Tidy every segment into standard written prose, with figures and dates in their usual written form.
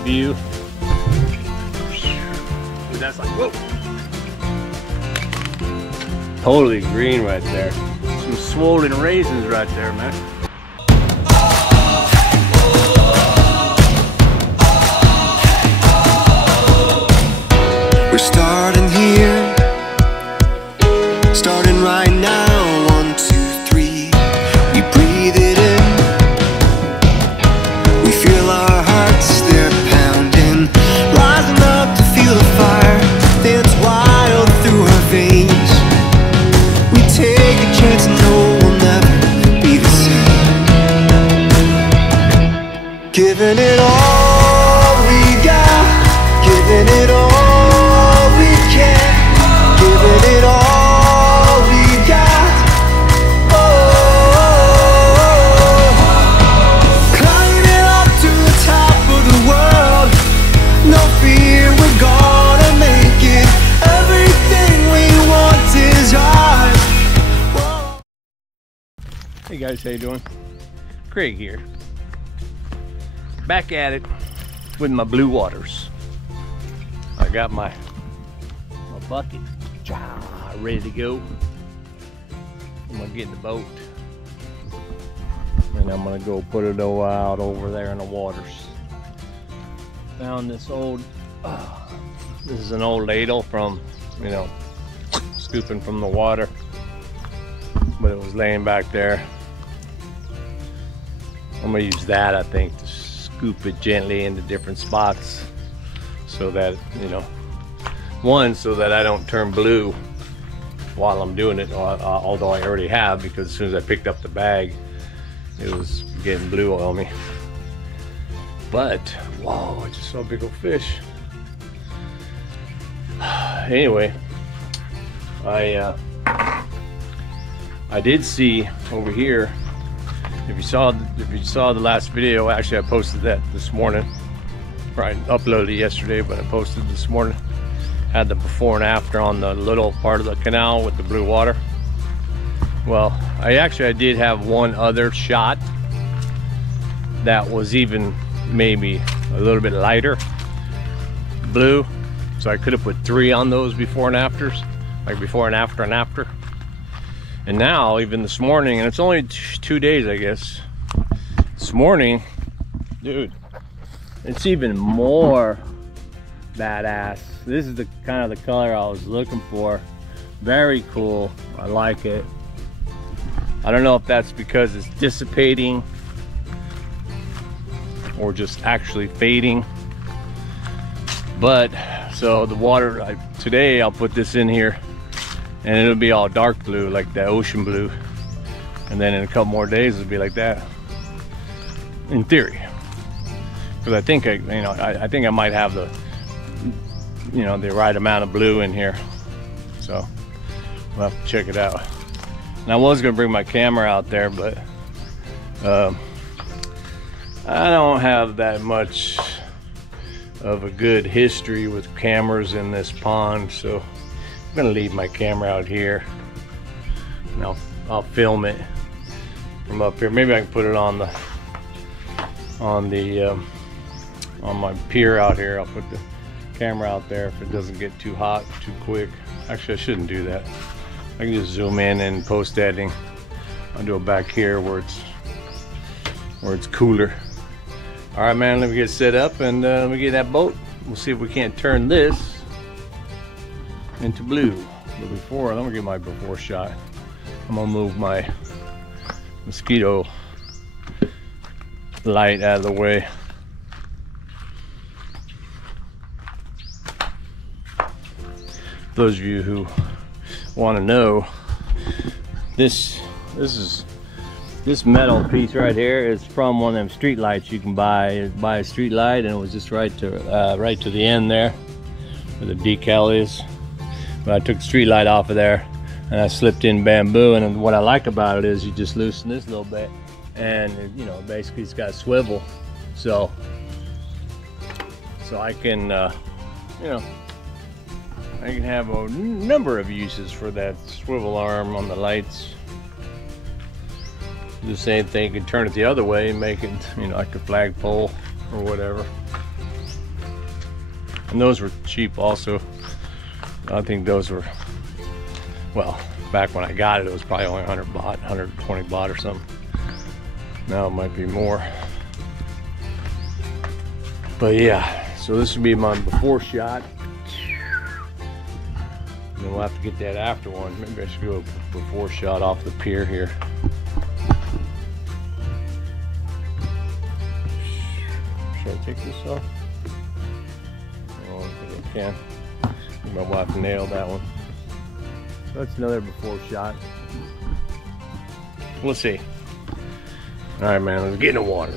view. Dude, that's like, whoa! Totally green right there. Some swollen raisins right there, man. We're starting here, starting right now. 1, 2, 3. We breathe it in. We feel our hearts, they're pounding. Rising up to feel the fire that's wild through our veins. We take a chance and know we'll never be the same. Giving it all we got, giving it all. It all we got. Oh, climbing up to the top of the world. No fear, we're gonna make it. Everything we want is ours. Hey guys, how you doing? Craig here. Back at it with my blue waters. I got my bucket ready to go. I'm gonna get in the boat and I'm gonna go put it out over there in the waters. Found this old, this is an old ladle from, you know, scooping from the water, but it was laying back there. I'm gonna use that, I think, to scoop it gently into different spots so that, you know, one, so that I don't turn blue while I'm doing it, although I already have, because as soon as I picked up the bag, it was getting blue on me. But, whoa, I just saw a big old fish. Anyway, I did see over here, if you saw the last video, actually I posted that this morning. Right, uploaded it yesterday, but I posted this morning. Had the before and after on the little part of the canal with the blue water. Well, I did have one other shot that was even maybe a little bit lighter blue, so I could have put 3 on those before and afters, like before and after and after. And now, even this morning, and it's only 2 days, I guess, this morning, dude, it's even more badass. This is the kind of the color I was looking for. Very cool. I like it. I don't know if that's because it's dissipating or just actually fading, but so the water, today I'll put this in here and it'll be all dark blue, like the ocean blue, and then in a couple more days it'll be like that, in theory, because I think I think I might have the, you know, the right amount of blue in here, so we'll have to check it out. And I was gonna bring my camera out there, but I don't have that much of a good history with cameras in this pond, so I'm gonna leave my camera out here and I'll film it from up here. Maybe I can put it on my pier out here. I'll put the camera out there if it doesn't get too hot too quick. Actually, I shouldn't do that. I can just zoom in and post editing. I'll do it back here where it's cooler. All right, man, let me get set up and let me get that boat. We'll see if we can't turn this into blue. But before, let me get my before shot. I'm gonna move my mosquito light out of the way. Those of you who want to know, this metal piece right here is from one of them street lights you can buy a street light, and it was just right to the end there where the decal is. But I took the street light off of there and I slipped in bamboo, and what I like about it is you just loosen this a little bit and it, you know, basically it's got a swivel, so I can you know, I can have a number of uses for that swivel arm on the lights. The same thing, you can turn it the other way and make it, you know, like a flagpole or whatever. And those were cheap also. I think those were, well, back when I got it, it was probably only 100 baht, 120 baht or something. Now it might be more. But yeah, so this would be my before shot. And then we'll have to get that after one. Maybe I should go before shot off the pier here. Should I take this off? Oh, I think I can. Maybe I'll have to nail that one. So that's another before shot. We'll see. All right, man, let's get in the water.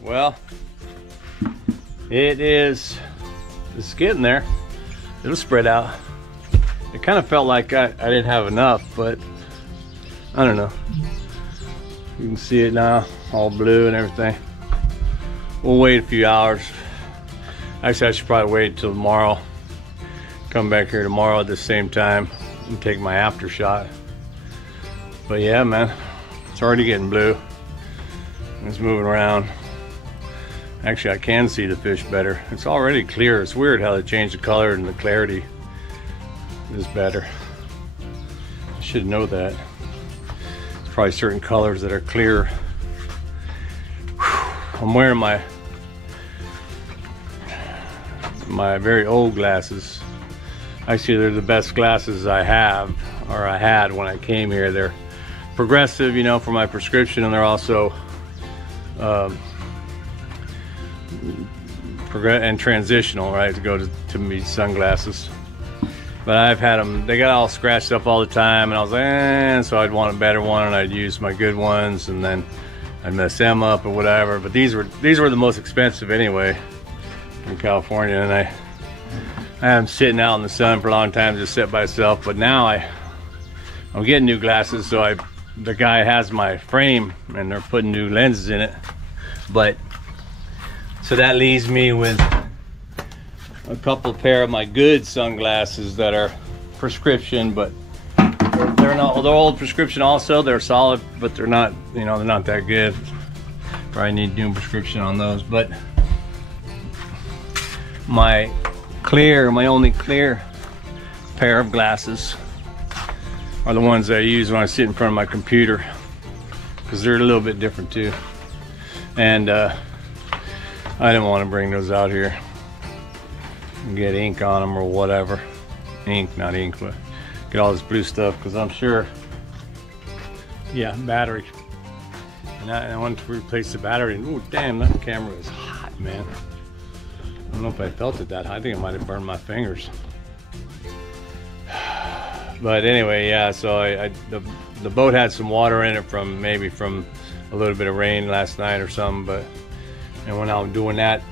Well, it's getting there. It'll spread out. It kind of felt like I didn't have enough, but I don't know. You can see it now, all blue and everything. We'll wait a few hours. Actually, I should probably wait till tomorrow. Come back here tomorrow at the same time and take my after shot. But yeah, man, it's already getting blue. It's moving around. Actually, I can see the fish better. It's already clear. It's weird how they change the color and the clarity is better. I should know that. There's probably certain colors that are clear. I'm wearing my very old glasses. Actually, they're the best glasses I have, or I had when I came here. They're progressive, you know, for my prescription, and they're also and transitional, right, to go to meet sunglasses. But I've had them, they got all scratched up all the time, and I was like, so I'd want a better one, and I'd use my good ones, and then I'd mess them up or whatever. But these were the most expensive anyway in California, and I had them sitting out in the sun for a long time, just sit by itself. But now I'm getting new glasses, so the guy has my frame, and they're putting new lenses in it. But so that leaves me with a couple pair of my good sunglasses that are prescription, but they're not. They're old prescription also. They're solid, but they're not. You know, they're not that good. Probably need new prescription on those. But my only clear pair of glasses are the ones that I use when I sit in front of my computer, because they're a little bit different too. And I didn't want to bring those out here and get ink on them or whatever. Ink, not ink, but get all this blue stuff, because I'm sure, yeah, battery. And I want to replace the battery. And, oh damn, that camera is hot, man. I don't know if I felt it that hot. I think it might have burned my fingers. But anyway, yeah, so the boat had some water in it from maybe a little bit of rain last night or something, but And when I'm doing that,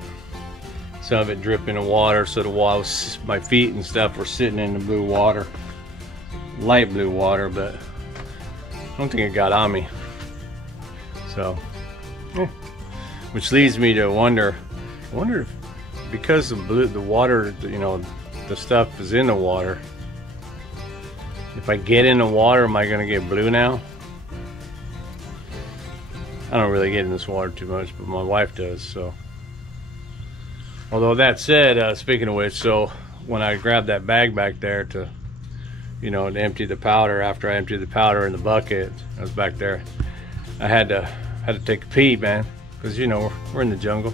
some of it dripped in the water, so the water, my feet and stuff were sitting in the blue water, light blue water, but I don't think it got on me. So, which leads me to wonder if because the water, you know, the stuff is in the water, if I get in the water, am I gonna get blue now? I don't really get in this water too much, but my wife does, so. Although that said, speaking of which, so when I grabbed that bag back there to, you know, to empty the powder, after I emptied the powder in the bucket, I was back there, I had to take a pee, man, because, you know, we're in the jungle,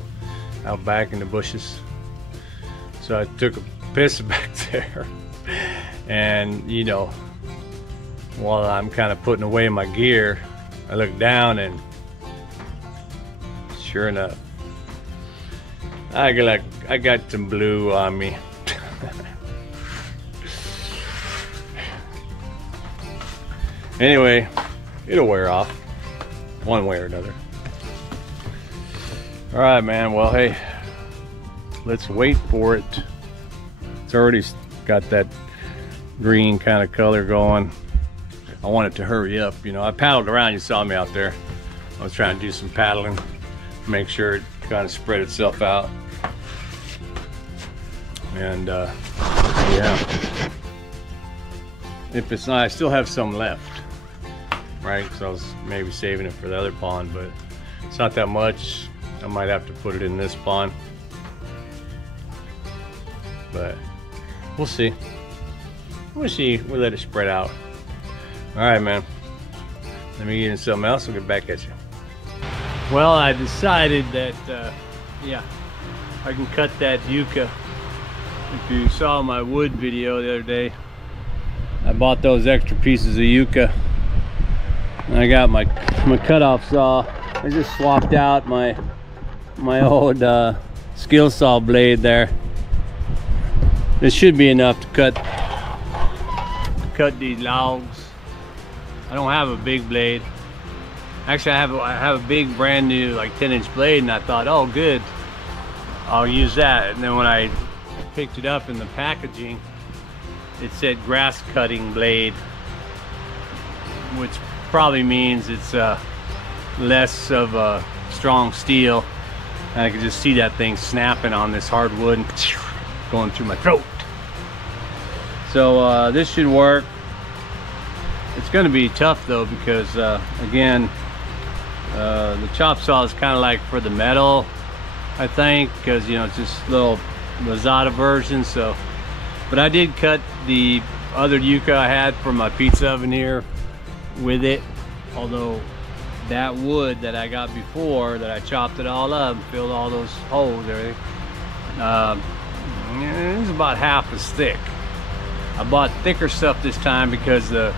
out back in the bushes. So I took a piss back there, and, you know, while I'm kind of putting away my gear, I look down, and sure enough, I got some blue on me. Anyway, it'll wear off one way or another. All right, man. Well, hey, let's wait for it. It's already got that green kind of color going. I want it to hurry up. You know, I paddled around. You saw me out there. I was trying to do some paddling, make sure it kind of spread itself out. And yeah, if it's not, I still have some left, right? So I was maybe saving it for the other pond, but it's not that much. I might have to put it in this pond, but we'll see. We'll see. We'll let it spread out. All right, man. Let me get into something else. We'll get back at you. Well, I decided that, yeah, I can cut that euca. If you saw my wood video the other day, I bought those extra pieces of euca. And I got my cutoff saw. I just swapped out my old skill saw blade there. This should be enough to cut these logs. I don't have a big blade. Actually, I have a big brand new like 10-inch blade, and I thought, oh good, I'll use that. And then when I picked it up in the packaging, it said grass cutting blade, which probably means it's less of a strong steel. And I could just see that thing snapping on this hardwood and going through my throat. So this should work. It's going to be tough though, because again, the chop saw is kind of like for the metal, I think, because, you know, it's just little Lazada version. So, but I did cut the other euca I had for my pizza oven here with it, although that wood that I got before, that I chopped it all up, filled all those holes, everything, it was about half as thick. I bought thicker stuff this time because the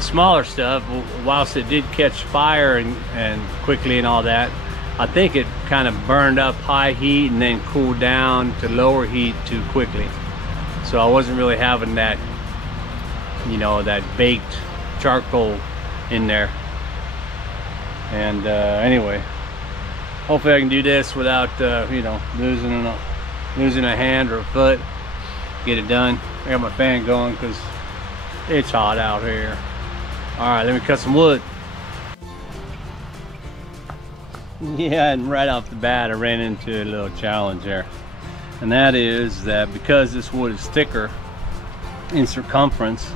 smaller stuff, whilst it did catch fire and quickly and all that, I think it kind of burned up high heat and then cooled down to lower heat too quickly. So I wasn't really having that, you know, that baked charcoal in there. And anyway, hopefully I can do this without you know, losing a hand or a foot. Get it done. I got my fan going because it's hot out here. All right, let me cut some wood. Yeah, and right off the bat I ran into a little challenge there, and that is that because this wood is thicker in circumference,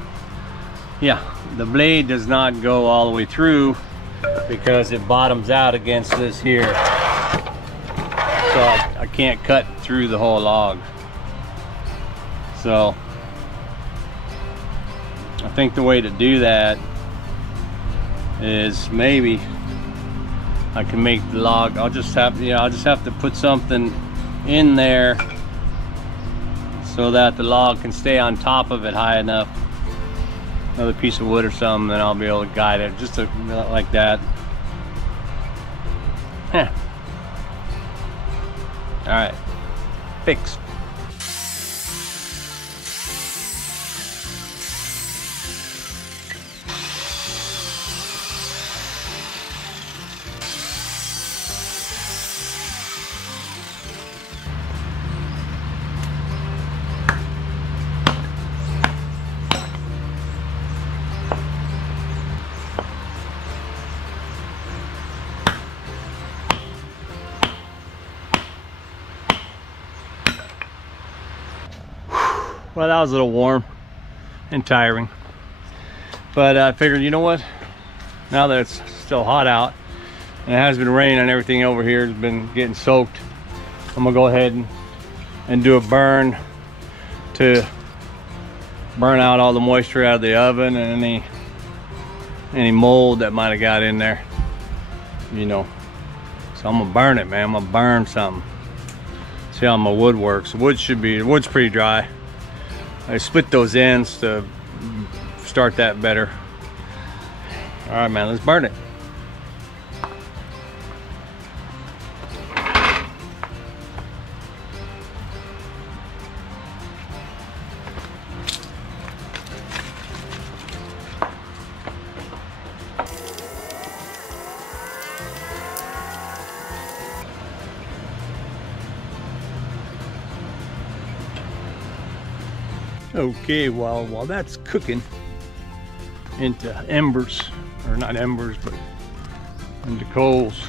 yeah, the blade does not go all the way through because it bottoms out against this here, so I can't cut through the whole log. So I think the way to do that is maybe I can make the log, I'll just have to put something in there so that the log can stay on top of it high enough. Another piece of wood or something, then I'll be able to guide it just like that. All right, fixed. Well, that was a little warm and tiring, but I figured, you know what, now that it's still hot out and it has been raining and everything over here has been getting soaked, I'm gonna go ahead and do a burn to burn out all the moisture out of the oven and any mold that might have got in there, you know. So I'm gonna burn it, man. I'm gonna burn something. See how my wood works. The wood's pretty dry. I split those ends to start that better. All right, man, let's burn it. Okay, while that's cooking into embers, or not embers, but into coals,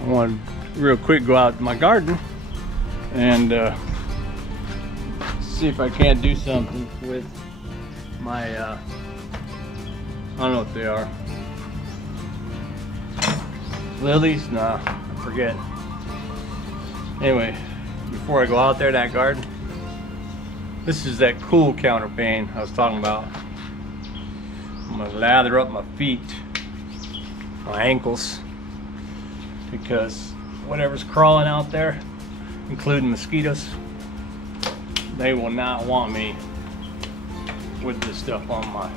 I want to real quick go out in my garden and see if I can't do something with my I don't know what they are. Lilies? Nah, I forget. Anyway, before I go out there in that garden, this is that cool counterpane I was talking about. I'm gonna lather up my feet, my ankles, because whatever's crawling out there, including mosquitoes, they will not want me with this stuff on my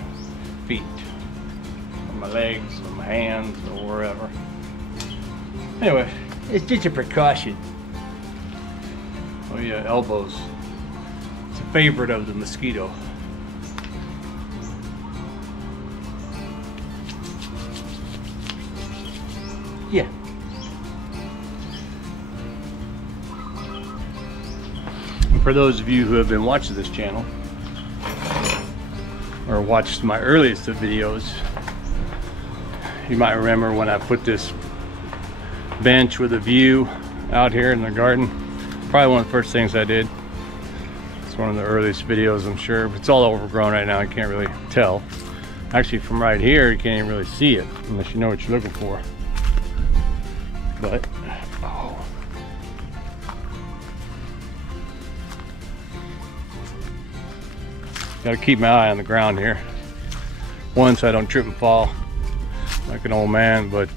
feet, or my legs, or my hands, or wherever. Anyway, it's just a precaution. Oh yeah, elbows. It's a favorite of the mosquito. Yeah. And for those of you who have been watching this channel, or watched my earliest of videos, you might remember when I put this bench with a view out here in the garden. Probably one of the first things I did. It's one of the earliest videos, I'm sure. It's all overgrown right now, you can't really tell. Actually, from right here, you can't even really see it unless you know what you're looking for. But, oh. Gotta keep my eye on the ground here. One, so I don't trip and fall like an old man, but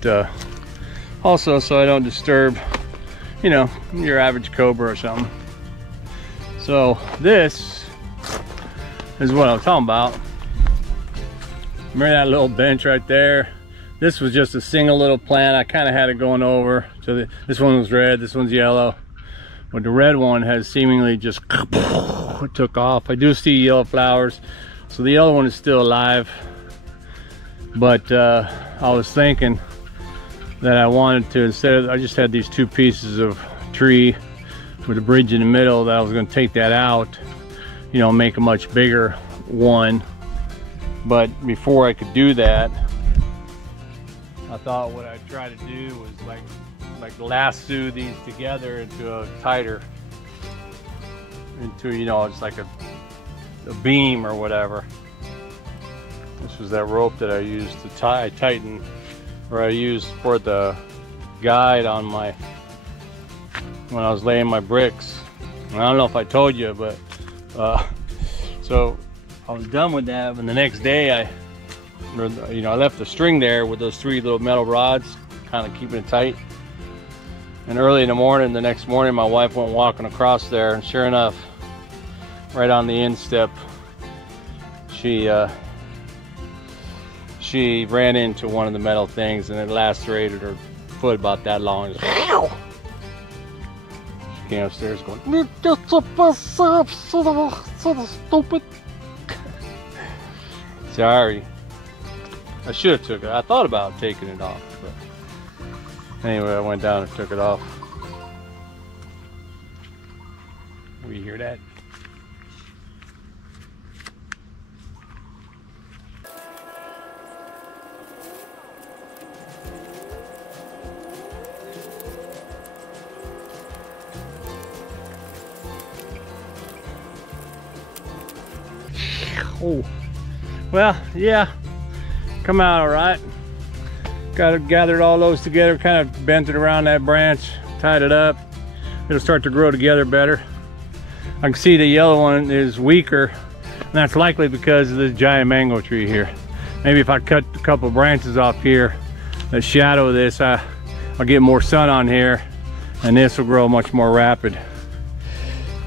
also so I don't disturb, you know, your average cobra or something. So this is what I'm talking about. Remember that little bench right there? This was just a single little plant. I kind of had it going over. So this one was red, this one's yellow. But the red one has seemingly just took off. I do see yellow flowers. So the yellow one is still alive. But I was thinking that I wanted to, instead of, I just had these two pieces of tree with a bridge in the middle, that I was going to take that out, you know, make a much bigger one. But before I could do that, I thought what I'd try to do was like lasso these together into a tighter, into, you know, it's like a beam or whatever. This was that rope that I used to tighten, or I used for the guide on my, when I was laying my bricks. And I don't know if I told you, but so I was done with that, and the next day I left the string there with those three little metal rods, kind of keeping it tight. And early in the morning, the next morning, my wife went walking across there, and sure enough, right on the instep, she ran into one of the metal things, and it lacerated her foot about that long. She came upstairs going, "You're just a bastard, son of stupid." Sorry. I should have took it. I thought about taking it off, but anyway, I went down and took it off. Will you hear that? Oh, well, yeah, come out all right. Gathered all those together, kind of bent it around that branch, tied it up. It'll start to grow together better. I can see the yellow one is weaker, and that's likely because of this giant mango tree here. Maybe if I cut a couple branches off here that shadow this, I'll get more sun on here, and this will grow much more rapid.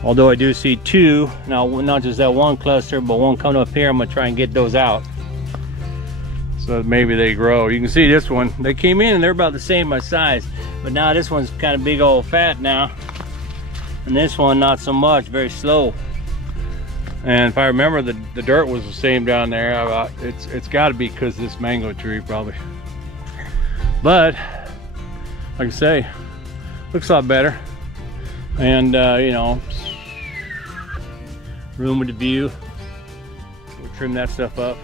Although I do see two, now not just that one cluster, but one coming up here. I'm gonna try and get those out, so maybe they grow. You can see this one, they came in and they're about the same my size, but now this one's kind of big old fat now, and this one not so much, very slow. And if I remember, the dirt was the same down there. It's got to be because this mango tree probably. But like I say, looks a lot better, and you know, room with the view. We'll trim that stuff up.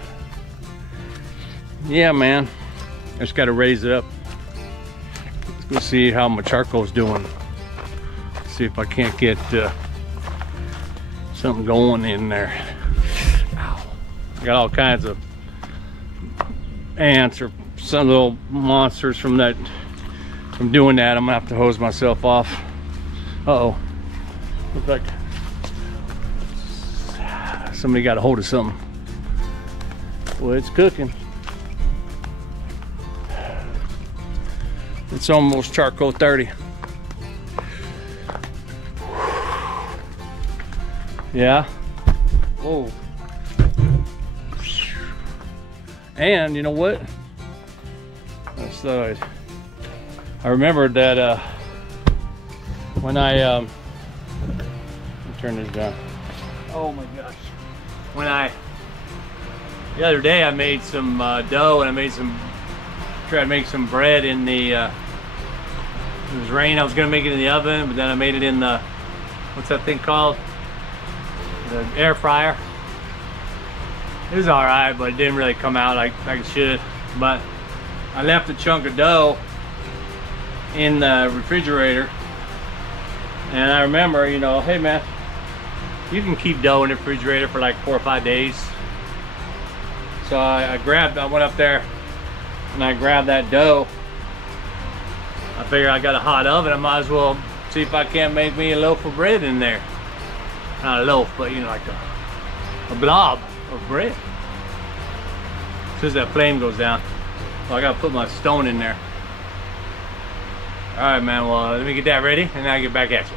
Yeah, man, I just got to raise it up. Let's go see how my charcoal's doing. See if I can't get something going in there. Ow. I got all kinds of ants or some little monsters from doing that. I'm gonna have to hose myself off. Uh-oh. Looks like somebody got a hold of something. Well, it's cooking. It's almost charcoal 30. Yeah. Whoa. And you know what? I remembered that when I let me turn this down. Oh my gosh. The other day I made some dough, and I tried to make some bread in the it was raining. I was gonna make it in the oven, but then I made it in the, what's that thing called? The air fryer. It was all right, but it didn't really come out like it should. But I left a chunk of dough in the refrigerator, and I remember, you know, hey man, you can keep dough in the refrigerator for like 4 or 5 days. So I went up there and I grabbed that dough. I figured I got a hot oven, I might as well see if I can't make me a loaf of bread in there. Not a loaf, but you know, like a blob of bread. As soon as that flame goes down, well, I gotta put my stone in there. All right, man, well, let me get that ready and then I'll get back at you.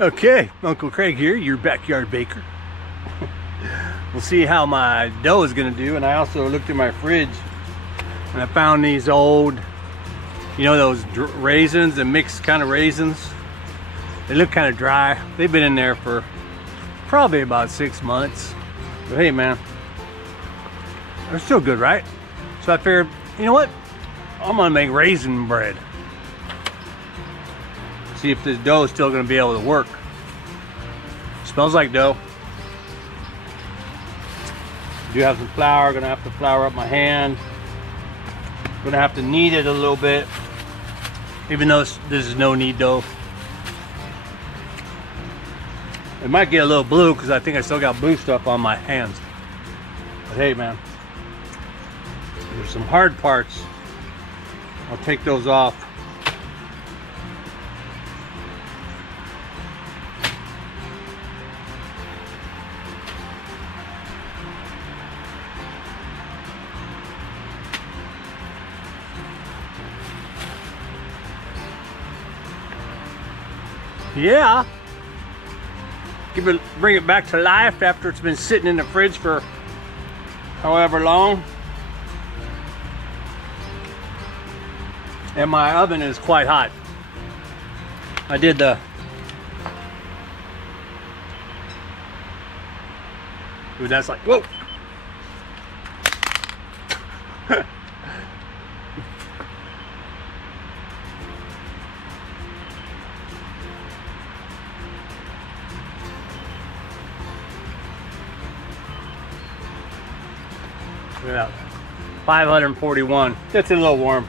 Okay, Uncle Craig here, your backyard baker. We'll see how my dough is gonna do. And I also looked in my fridge and I found these old, you know, those raisins, the mixed kind of raisins. They look kind of dry. They've been in there for probably about 6 months. But hey, man, they're still good, right? So I figured, you know what? I'm gonna make raisin bread. See if this dough is still gonna be able to work. Smells like dough. I do have some flour. Gonna have to flour up my hand. Gonna have to knead it a little bit, even though this is no knead dough. It might get a little blue because I think I still got blue stuff on my hands. But hey, man, there's some hard parts. I'll take those off. Yeah. Bring it back to life after it's been sitting in the fridge for however long. And my oven is quite hot. I did the ooh, that's like, whoa. Yeah, 541. That's a little warm.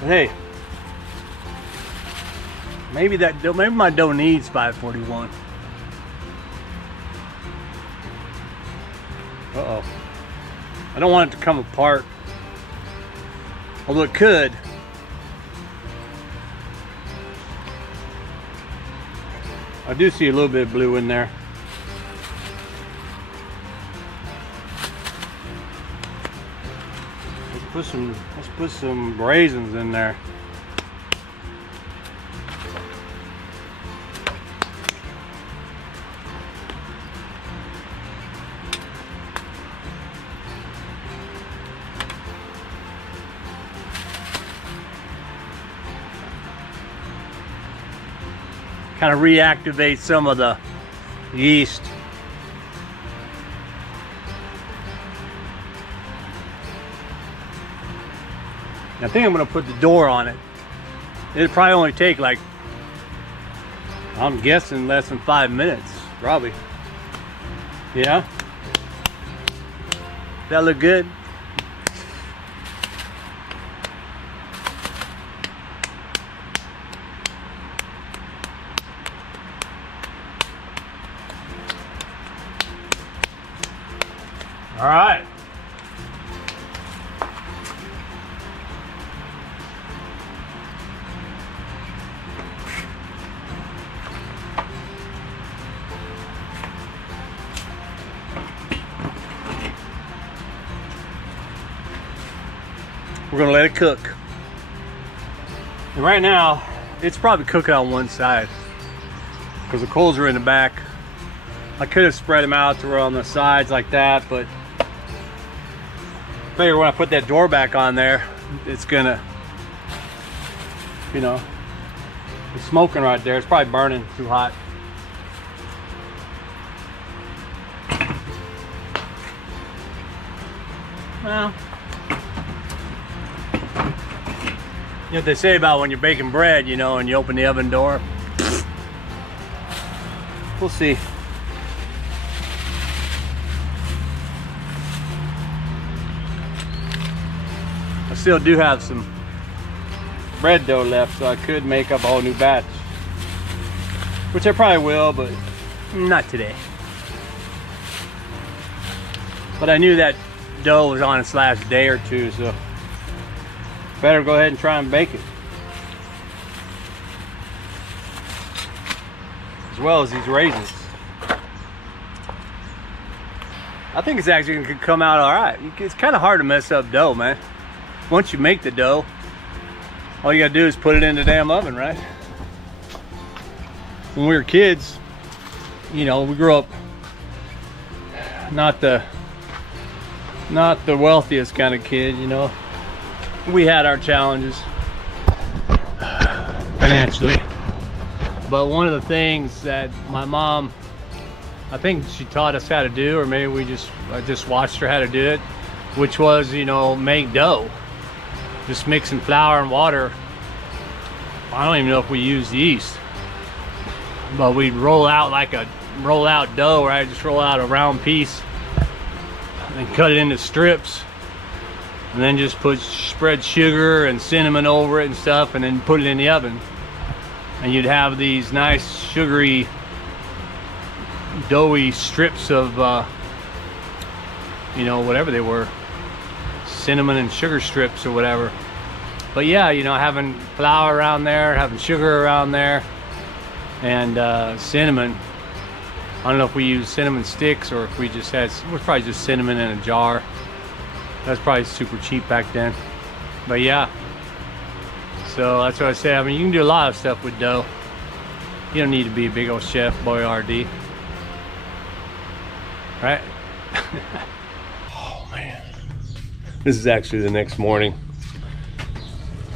But hey, maybe my dough needs 541. Uh-oh. I don't want it to come apart. Although it could. I do see a little bit of blue in there. Let's put some raisins in there. Kind of reactivate some of the yeast. I think I'm gonna put the door on it. It'll probably only take like, I'm guessing less than 5 minutes, probably. Yeah? That look good? All right. We're gonna let it cook. And right now, it's probably cooking on one side because the coals are in the back. I could have spread them out to where on the sides like that, but I figure when I put that door back on there, it's gonna, you know, it's smoking right there. It's probably burning too hot. Well, you know what they say about when you're baking bread, you know, and you open the oven door? We'll see. I still do have some bread dough left, so I could make up a whole new batch, which I probably will, but not today. But I knew that dough was on its last day or two, so better go ahead and try and bake it, as well as these raisins. I think it's actually gonna come out all right. It's kind of hard to mess up dough, man. Once you make the dough, all you gotta do is put it in the damn oven, right? When we were kids, you know, we grew up not the wealthiest kind of kid, you know. We had our challenges financially, but one of the things that my mom, I think she taught us how to do, or maybe I just watched her how to do it, which was, you know, make dough. Just mixing flour and water. I don't even know if we used yeast, but we'd roll out like a roll-out dough, right? Just roll out a round piece and cut it into strips, and then just spread sugar and cinnamon over it and stuff, and then put it in the oven, and you'd have these nice sugary doughy strips of you know, whatever they were, cinnamon and sugar strips or whatever. But yeah, you know, having flour around there, having sugar around there, and cinnamon. I don't know if we used cinnamon sticks or if we just had, it was probably just cinnamon in a jar. That's probably super cheap back then. But yeah, so that's what I say. I mean, you can do a lot of stuff with dough. You don't need to be a big old chef boyardee, right? Oh man, this is actually the next morning,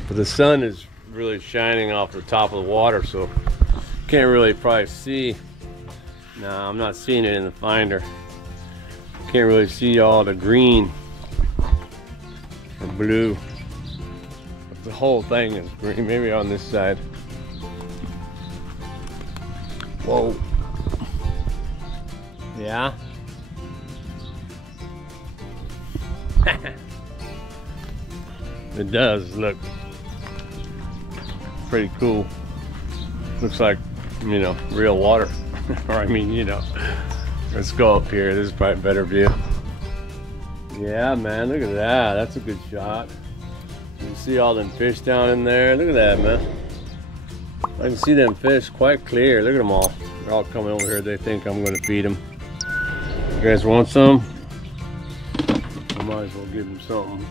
but the sun is really shining off the top of the water, so can't really probably see. No, I'm not seeing it in the finder. Can't really see all the green or blue. But the whole thing is green, maybe on this side. Whoa. Yeah. It does look pretty cool. Looks like, you know, real water. Or I mean, you know, let's go up here. This is probably a better view. Yeah, man, look at that. That's a good shot. You can see all them fish down in there. Look at that, man. I can see them fish quite clear. Look at them all. They're all coming over here. They think I'm going to feed them. You guys want some? I might as well give them something.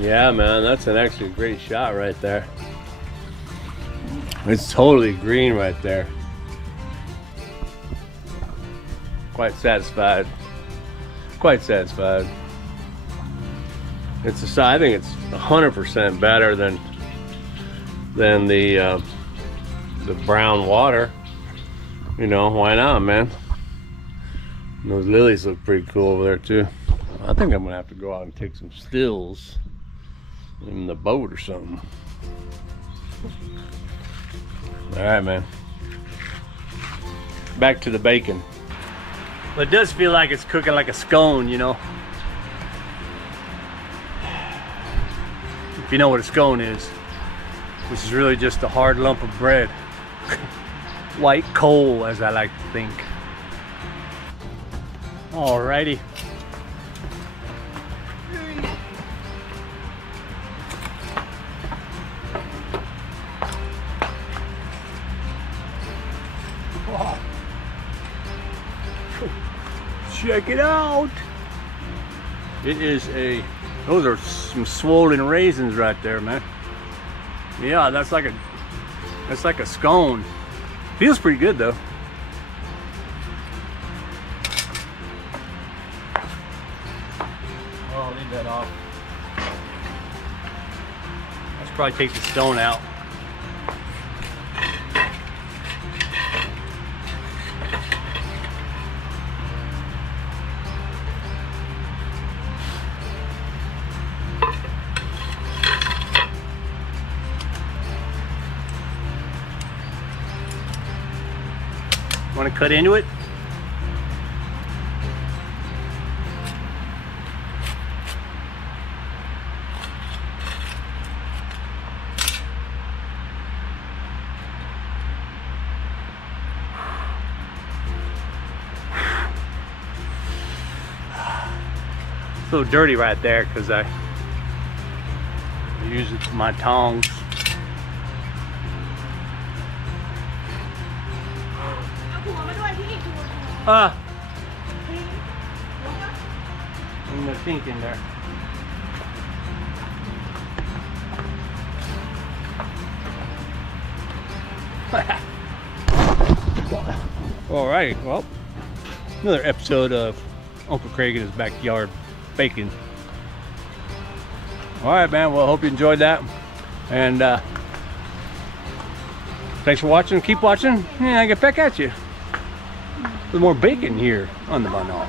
Yeah, man, that's actually a great shot right there. It's totally green right there. Quite satisfied. Quite satisfied. It's I think it's 100% better than the brown water. You know, why not, man? And those lilies look pretty cool over there too. I think I'm gonna have to go out and take some stills in the boat or something. All right, man. Back to the bacon. But it does feel like it's cooking like a scone, you know. If you know what a scone is, which is really just a hard lump of bread. White coal, as I like to think. Alrighty. Check it out. It is those are some swollen raisins right there, man. Yeah, that's like a scone. Feels pretty good though. Oh, I'll leave that off. Let's probably take the stone out. Want to cut into it? It's a little dirty right there because I use my tongs. And the sink in there. All right, well, another episode of Uncle Craig in his backyard baking. All right, man, well, I hope you enjoyed that. And thanks for watching. Keep watching. Yeah, I get back at you. There's more bacon here on the Banal.